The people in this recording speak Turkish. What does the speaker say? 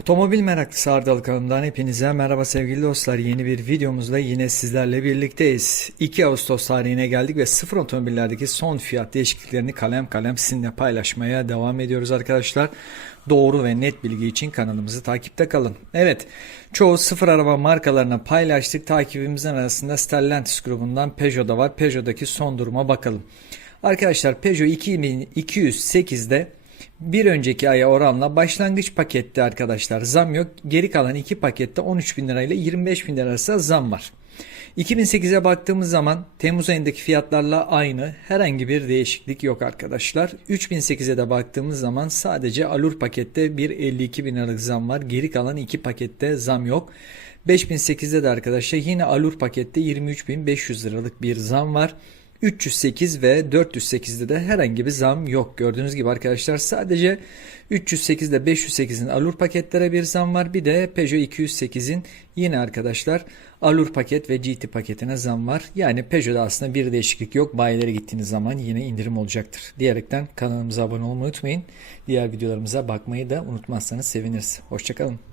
Otomobil meraklısı Ardalı kanalımdan hepinize merhaba sevgili dostlar. Yeni bir videomuzda yine sizlerle birlikteyiz. 2 Ağustos tarihine geldik ve sıfır otomobillerdeki son fiyat değişikliklerini kalem kalem sizinle paylaşmaya devam ediyoruz arkadaşlar. Doğru ve net bilgi için kanalımızı takipte kalın. Evet, çoğu sıfır araba markalarına paylaştık. Takibimizin arasında Stellantis grubundan Peugeot da var. Peugeot'daki son duruma bakalım. Arkadaşlar Peugeot 2208'de bir önceki aya oranla başlangıç pakette arkadaşlar zam yok. Geri kalan iki pakette 13 bin lirayla 25 bin lira arasında zam var. 2008'e baktığımız zaman Temmuz ayındaki fiyatlarla aynı herhangi bir değişiklik yok arkadaşlar. 3008'e de baktığımız zaman sadece Alur pakette bir 52 bin liralık zam var. Geri kalan iki pakette zam yok. 5008'de de arkadaşlar yine Alur pakette 23.500 liralık bir zam var. 308 ve 408'de de herhangi bir zam yok. Gördüğünüz gibi arkadaşlar sadece 308 ile 508'in Alur paketlere bir zam var. Bir de Peugeot 208'in yine arkadaşlar Alur paket ve GT paketine zam var. Yani Peugeot'da aslında bir değişiklik yok. Bayilere gittiğiniz zaman yine indirim olacaktır. Diyerekten kanalımıza abone olmayı unutmayın. Diğer videolarımıza bakmayı da unutmazsanız seviniriz. Hoşçakalın.